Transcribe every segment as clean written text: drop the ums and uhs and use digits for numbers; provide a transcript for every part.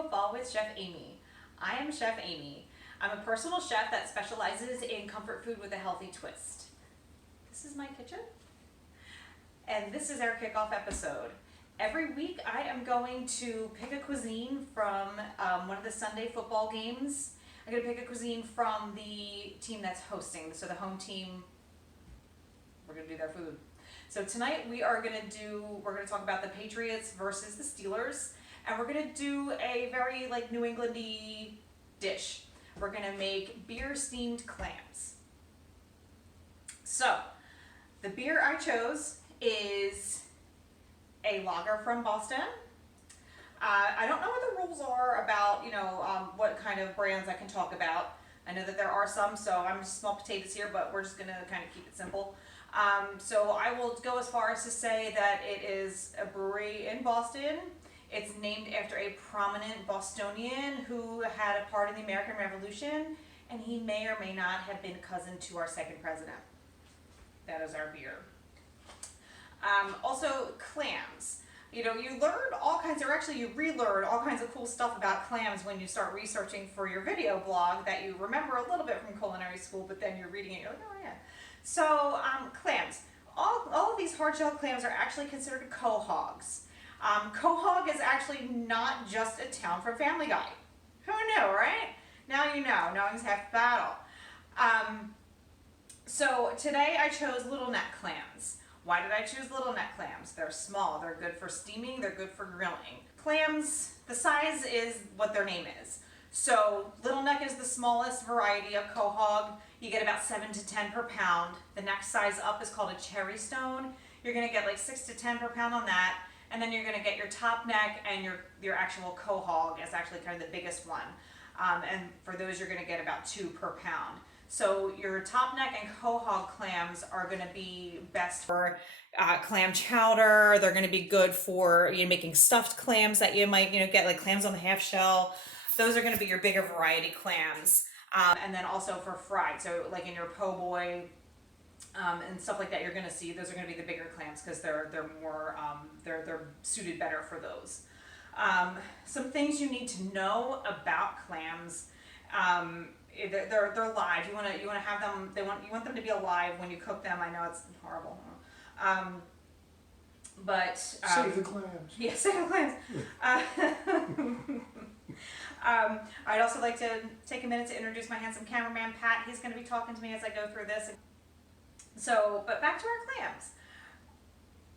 Football with Chef Amy. I am Chef Amy. I'm a personal chef that specializes in comfort food with a healthy twist. This is my kitchen, and this is our kickoff episode. Every week I am going to pick a cuisine from one of the Sunday football games. I'm going to pick a cuisine from the team that's hosting, so the home team, we're going to do their food. So tonight we're going to talk about the Patriots versus the Steelers, and we're going to do a very New England-y dish. We're going to make beer steamed clams. So the beer I chose is a lager from Boston. I don't know what the rules are about, what kind of brands I can talk about. I know that there are some, so I'm just small potatoes here, but we're just going to kind of keep it simple. So I will go as far as to say that it is a brewery in Boston. It's named after a prominent Bostonian who had a part in the American Revolution, and he may or may not have been cousin to our second president. That is our beer. Also, clams. You learn all kinds, or actually you relearn all kinds of cool stuff about clams when you start researching for your video blog that you remember a little bit from culinary school, but then you're reading it, you're like, oh yeah. So, clams. All of these hard-shell clams are actually considered quahogs. Quahog is actually not just a town from Family Guy. Who knew, right? Now you know. Knowing's half the battle. So today I chose little neck clams. Why did I choose little neck clams? They're small. They're good for steaming. They're good for grilling. Clams, the size is what their name is. So little neck is the smallest variety of quahog. You get about 7 to 10 per pound. The next size up is called a cherry stone. You're going to get 6 to 10 per pound on that. And then you're going to get your top neck, and your actual quahog is actually kind of the biggest one. And for those, you're going to get about 2 per pound. So your top neck and quahog clams are going to be best for clam chowder. They're going to be good for making stuffed clams that you might get, like clams on the half shell. Those are going to be your bigger variety clams. And then also for fried, so like in your po' boy and stuff like that, you're going to see those are going to be the bigger clams because they're more they're suited better for those. Some things you need to know about clams. They're live. You want to have them. You want them to be alive when you cook them. I know it's horrible, but save the clams. Yeah, save the clams. I'd also like to take a minute to introduce my handsome cameraman, Pat. He's going to be talking to me as I go through this. So, but back to our clams.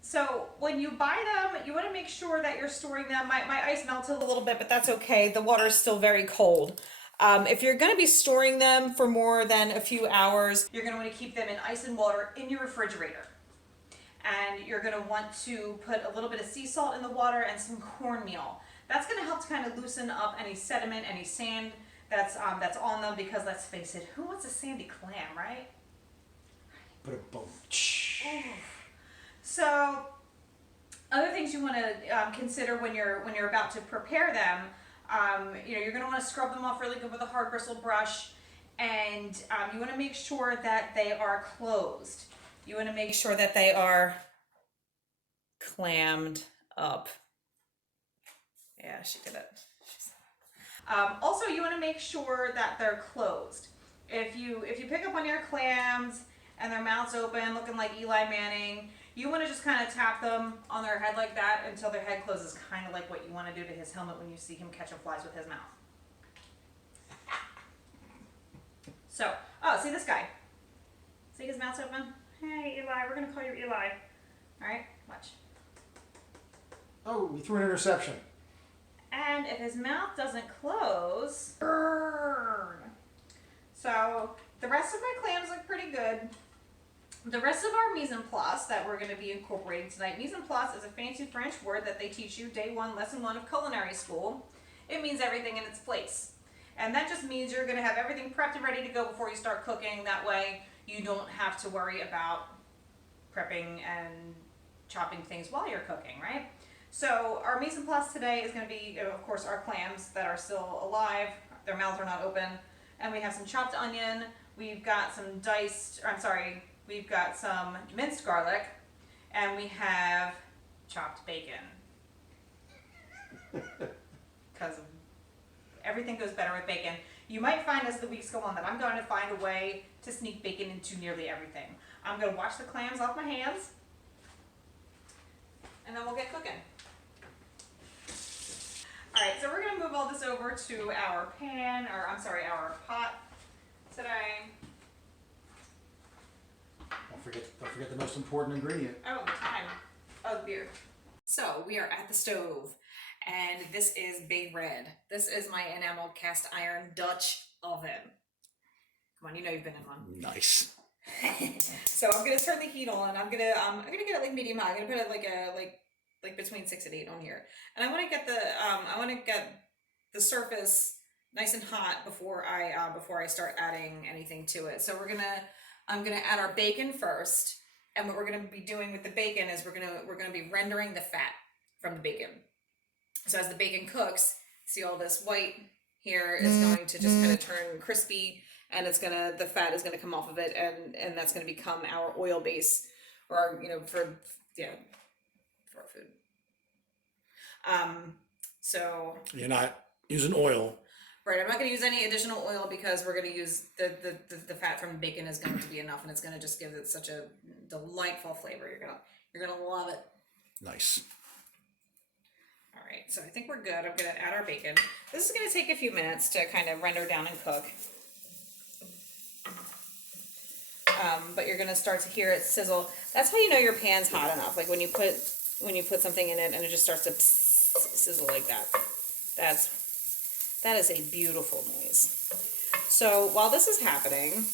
So when you buy them, you want to make sure that you're storing them. My ice melted a little bit, but that's okay. The water is still very cold. If you're going to be storing them for more than a few hours, you're going to want to keep them in ice and water in your refrigerator. And you're going to want to put a little bit of sea salt in the water and some cornmeal. That's going to help to kind of loosen up any sediment, any sand that's on them, because let's face it, who wants a sandy clam, right? But a boom. So, other things you want to consider when you're about to prepare them, you're going to want to scrub them off really good with a hard bristle brush, and you want to make sure that they are closed. You want to make sure that they are clammed up. Yeah, she did it. Also, you want to make sure that they're closed. If you pick up one of your clams and their mouth's open, looking like Eli Manning, you want to just kind of tap them on their head like that until their head closes, kind of like what you want to do to his helmet when you see him catching flies with his mouth. So, see this guy? See his mouth's open? Hey, Eli, we're going to call you Eli. All right, watch. Oh, we threw an interception. And if his mouth doesn't close, burn. So the rest of my clams look pretty good. The rest of our mise en place that we're going to be incorporating tonight. Mise en place is a fancy French word that they teach you day 1, lesson 1 of culinary school. It means everything in its place. And that just means you're going to have everything prepped and ready to go before you start cooking. That way you don't have to worry about prepping and chopping things while you're cooking, right? So our mise en place today is going to be, of course, our clams that are still alive. Their mouths are not open. And we have some chopped onion. We've got some we've got some minced garlic. And we have chopped bacon. Because Everything goes better with bacon. You might find as the weeks go on that I'm going to find a way to sneak bacon into nearly everything. I'm going to wash the clams off my hands, and then we'll get cooking. All right, so we're going to move all this over to our our pot today. Don't forget the most important ingredient. Oh, the time. Oh, the beer. So we are at the stove, and this is Big Red. This is my enamel cast iron Dutch oven. Come on, you know you've been in one. Nice. So I'm gonna turn the heat on. I'm gonna get it like medium high. I'm gonna put it like between 6 and 8 on here, and I want to get the surface nice and hot before I start adding anything to it. So I'm gonna add our bacon first, and what we're gonna be doing with the bacon is we're gonna be rendering the fat from the bacon. So as the bacon cooks, see all this white here is going to just kind of turn crispy, and the fat is gonna come off of it, and that's gonna become our oil base, or for our food. So You're not using oil. right, I'm not going to use any additional oil because we're going to use the fat from bacon is going to be enough, and it's going to just give it such a delightful flavor. You're gonna love it. Nice. All right, so I think we're good. I'm going to add our bacon. This is going to take a few minutes to kind of render down and cook. But you're going to start to hear it sizzle. That's how you know your pan's hot enough. Like when you put something in it and it just starts to sizzle like that. That is a beautiful noise. So while this is happening,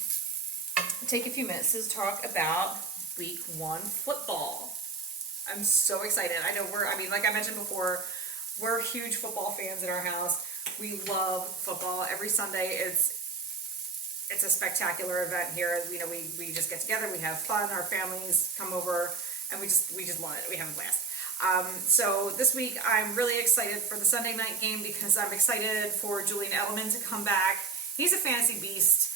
take a few minutes to talk about week 1 football. I'm so excited. I know like I mentioned before, we're huge football fans in our house. We love football. Every Sunday it's a spectacular event here. We just get together, we have fun, our families come over, and we just love it. We have a blast. So this week I'm really excited for the Sunday night game because I'm excited for Julian Edelman to come back. He's a fantasy beast.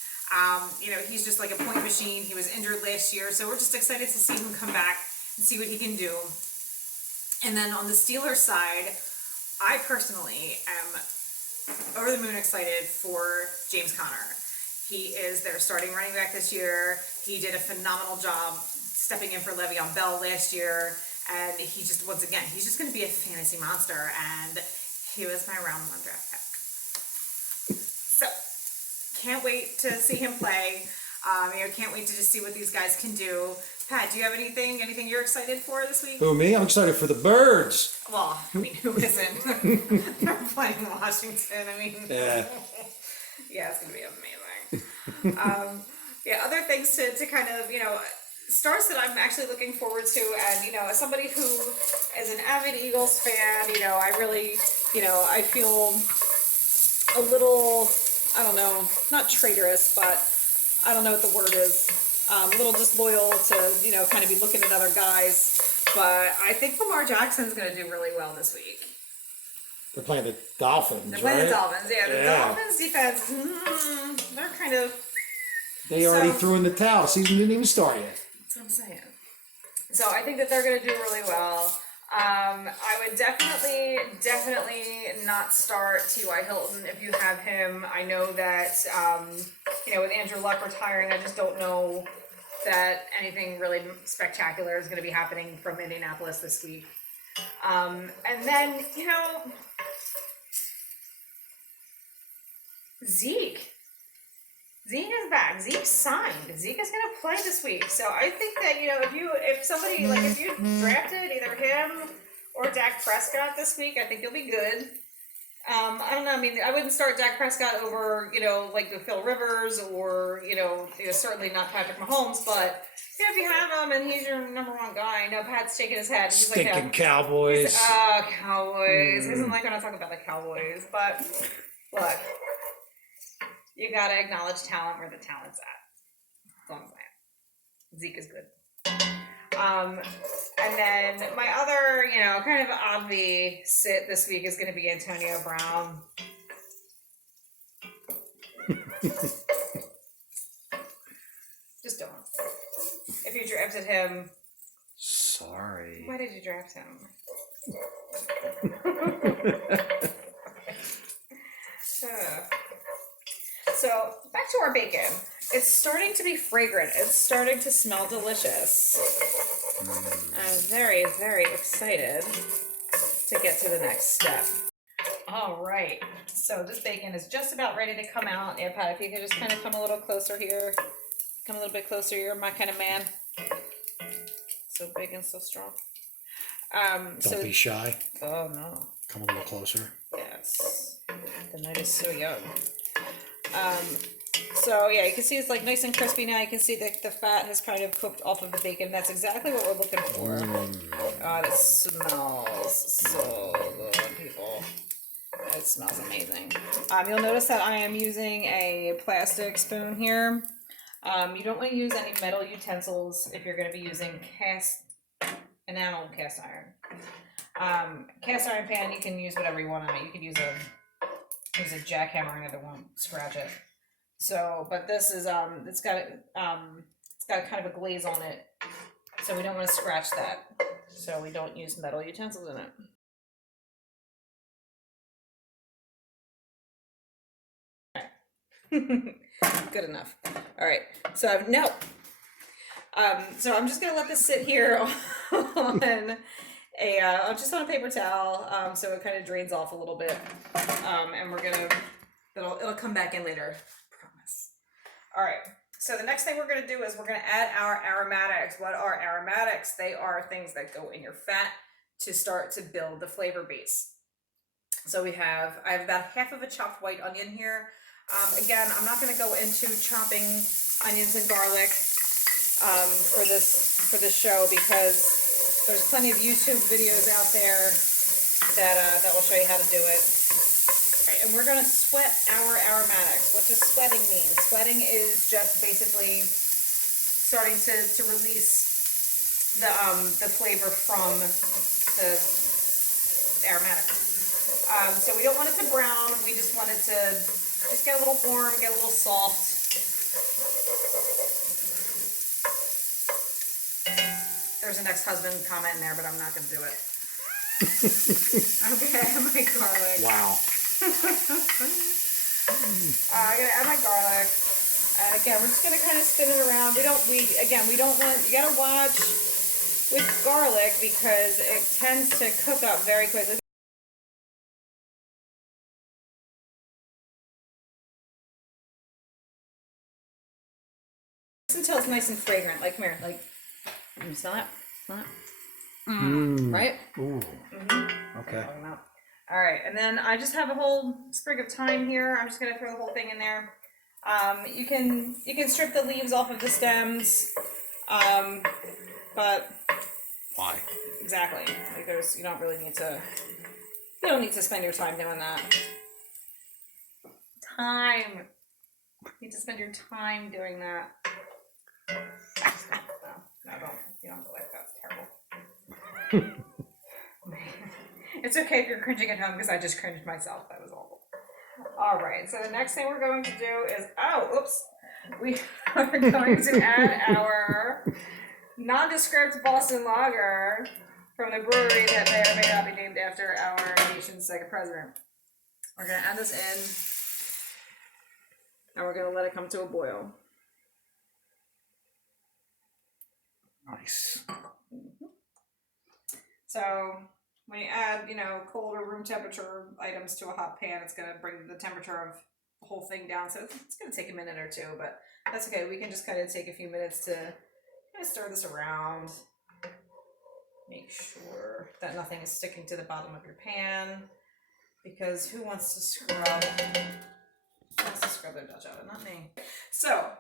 He's just like a point machine. He was injured last year, so we're just excited to see him come back and see what he can do. And then on the Steelers side, I personally am over the moon excited for James Conner. He is their starting running back this year. He did a phenomenal job stepping in for Le'Veon Bell last year. And he's just going to be a fantasy monster. And he was my round 1 draft pick. So, can't wait to see him play. Can't wait to just see what these guys can do. Pat, do you have anything you're excited for this week? Who, me? I'm excited for the Birds. Well, who isn't? They're playing Washington. Yeah. Yeah, it's going to be amazing. Other things to kind of, starts that I'm actually looking forward to, and as somebody who is an avid Eagles fan, I really, I feel a little, I don't know, not traitorous, but I don't know what the word is, a little disloyal to, kind of be looking at other guys, but I think Lamar Jackson's going to do really well this week. They're playing the Dolphins, They're playing right? the Dolphins, yeah. The Dolphins defense, they're kind of... They already threw in the towel. Season didn't even start yet. That's what I'm saying. So I think that they're going to do really well. I would definitely not start T.Y. Hilton if you have him. I know that, with Andrew Luck retiring, I just don't know that anything really spectacular is going to be happening from Indianapolis this week. And then, Zeke is back. Zeke signed. Zeke is going to play this week. So I think that, if you drafted either him or Dak Prescott this week, I think you'll be good. I don't know. I wouldn't start Dak Prescott over, the Phil Rivers or, certainly not Patrick Mahomes. But, if you have him and he's your number 1 guy, I know Pat's shaking his head. He's Stinking like, Cowboys. Cowboys. He doesn't like when I talk about the Cowboys. But, look. You gotta acknowledge talent where the talent's at. That's all I'm saying. Zeke is good. And then my other, kind of oddly sit this week is going to be Antonio Brown. Just don't. If you drafted him... Sorry. Why did you draft him? So back to our bacon. It's starting to be fragrant. It's starting to smell delicious. I'm very, very excited to get to the next step. All right, so this bacon is just about ready to come out. Yeah, Pat, if you could just kind of come a little closer here. Come a little bit closer. You're my kind of man. So big and so strong. Don't be shy. Oh no. Come a little closer. Yes. The night is so young. So yeah, you can see it's like nice and crispy now. You can see that the fat has kind of cooked off of the bacon. That's exactly what we're looking for. God, it smells so good, people. It smells amazing. You'll notice that I am using a plastic spoon here. You don't want to use any metal utensils if you're going to be using enamel cast iron. Cast iron pan, you can use whatever you want on it. You could use a jackhammer and it won't scratch it. So, but this is it's got kind of a glaze on it, so we don't want to scratch that. So we don't use metal utensils in it. Good enough. All right. So so I'm just gonna let this sit here on just on a paper towel, so it kind of drains off a little bit, and it'll come back in later. Promise. All right. So the next thing we're gonna do is we're gonna add our aromatics. What are aromatics? They are things that go in your fat to start to build the flavor base. So I have about half of a chopped white onion here. Again, I'm not going to go into chopping onions and garlic for this show because there's plenty of YouTube videos out there that will show you how to do it. All right, and we're going to sweat our aromatics. What does sweating mean? Sweating is just basically starting to release the flavor from the aromatics. So we don't want it to brown. We just want it to just get a little warm, get a little soft. There's an ex-husband comment in there, but I'm not going to do it. Okay, I have my garlic. Wow. I'm going to add my garlic. And again, we're just going to kind of spin it around. We don't want, you got to watch with garlic because it tends to cook up very quickly. Until it's nice and fragrant. Like, come here. Like, can you smell that? Smell it? Right? Ooh. Okay. All right, and then I just have a whole sprig of thyme here. I'm just gonna throw the whole thing in there. You can strip the leaves off of the stems, but why? Exactly. Like you don't need to spend your time doing that. You need to spend your time doing that. No, don't. You don't go like that. It's terrible. It's okay if you're cringing at home because I just cringed myself. That was awful. All right. So the next thing we're going to do is, we are going to add our nondescript Boston Lager from the brewery that may or may not be named after our nation's second president. We're going to add this in, and we're going to let it come to a boil. Nice. So when you add, cold or room temperature items to a hot pan, it's going to bring the temperature of the whole thing down. So it's going to take a minute or two, but that's okay. We can just kind of take a few minutes to kind of stir this around. Make sure that nothing is sticking to the bottom of your pan, because who wants to scrub their Dutch oven? Not me. So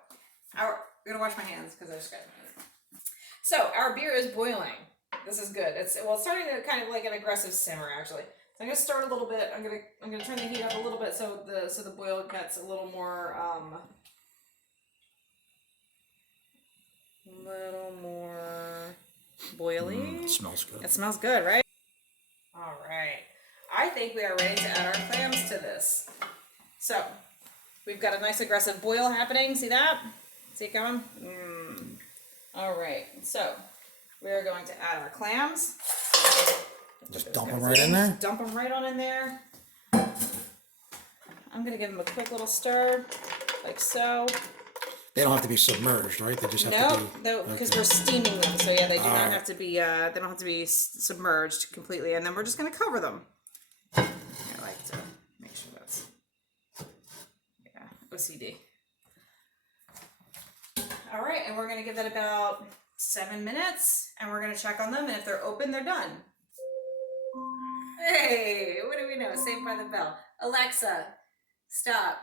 I'm going to wash my hands because I just got it. So our beer is boiling. This is good. It's starting to kind of like an aggressive simmer actually. So I'm gonna start a little bit. I'm gonna turn the heat up a little bit so the boil gets a little more boily. It smells good. It smells good, right? All right. I think we are ready to add our clams to this. So we've got a nice aggressive boil happening. See that? See it going? All right, so we are going to add our clams. Just dump them right in there? Dump them right on in there. I'm gonna give them a quick little stir, like so. They don't have to be submerged, right? They just have to be. No, because okay. we're steaming them, so yeah, they do not Alright. have to be. They don't have to be submerged completely, and then we're just gonna cover them. I like to make sure that's OCD. All right, and we're gonna give that about 7 minutes, and we're gonna check on them, and if they're open, they're done. Hey, what do we know? Saved by the bell. Alexa, stop.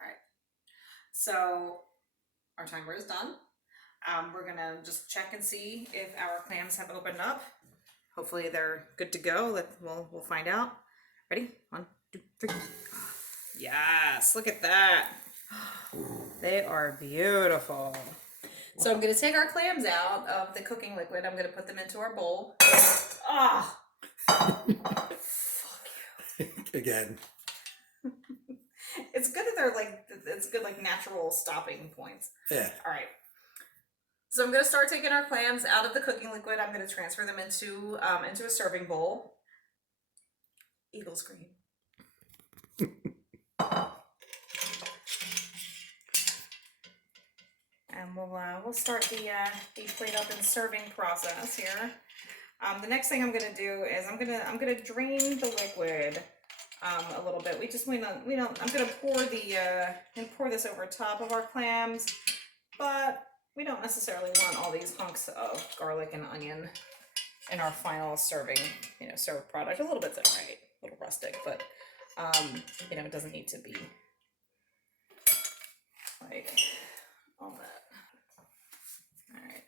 All right. So our timer is done. We're gonna just check and see if our clams have opened up. Hopefully they're good to go. We'll find out. Ready? 1, 2, 3. Yes, look at that. They are beautiful. So I'm gonna take our clams out of the cooking liquid. I'm gonna put them into our bowl. Ah, fuck you. Again. It's good that they're like, it's good like natural stopping points. Yeah. All right. So I'm gonna start taking our clams out of the cooking liquid. I'm gonna transfer them into a serving bowl. Eagle scream. And we'll start the plate up and serving process here. The next thing I'm gonna do is I'm gonna drain the liquid a little bit. I'm gonna pour this over top of our clams, but we don't necessarily want all these hunks of garlic and onion in our final serving, served product. A little bit's alright, a little rustic, but it doesn't need to be like all that. Alright.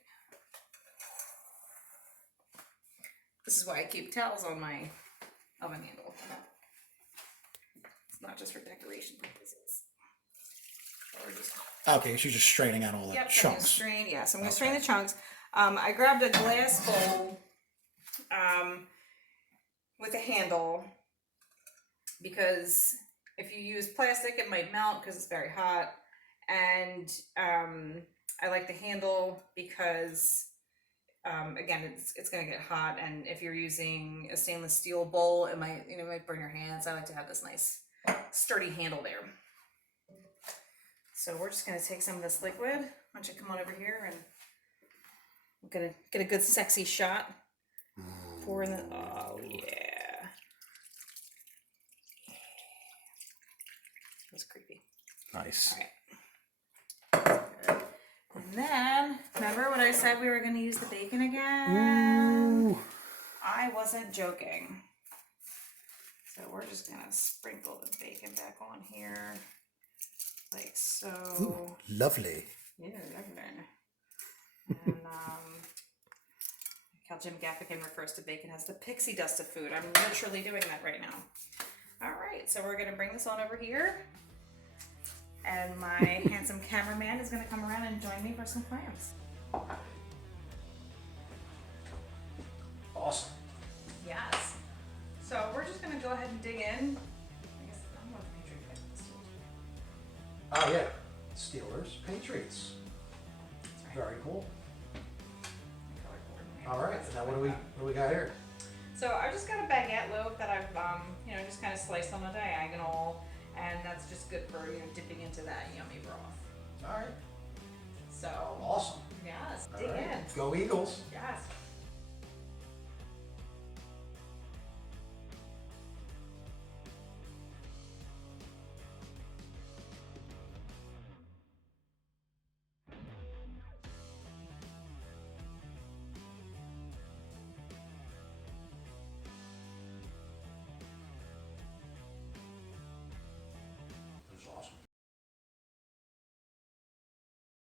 This is why I keep towels on my oven handle. It's not just for decoration purposes. Or just Okay, so you're just straining out all the chunks. So I'm gonna strain the chunks. I grabbed a glass bowl with a handle, because if you use plastic it might melt because it's very hot, and I like the handle because again it's gonna get hot, and if you're using a stainless steel bowl it might burn your hands. I like to have this nice sturdy handle there. So we're just gonna take some of this liquid. Why don't you come on over here and I'm gonna get a good sexy shot. Pour in the, oh yeah. That's creepy. Nice. All right. And then, remember what I said we were gonna use the bacon again? Ooh. I wasn't joking. So we're just gonna sprinkle the bacon back on here. Like so. Ooh, lovely. Yeah, lovely. And how Jim Gaffigan refers to bacon as the pixie dust of food. I'm literally doing that right now. All right, so we're gonna bring this on over here, and my handsome cameraman is gonna come around and join me for some clams. Awesome. Yes. So we're just gonna go ahead and dig in. I guess I'm going to Patriot pick. Oh yeah, Steelers, Patriots. Very cool. All right, now what do we got here? So I just got a baguette loaf that I've just kind of sliced on a diagonal, and that's just good for dipping into that yummy broth. All right, So awesome. yes, All dig right. in. Go Eagles. Yes.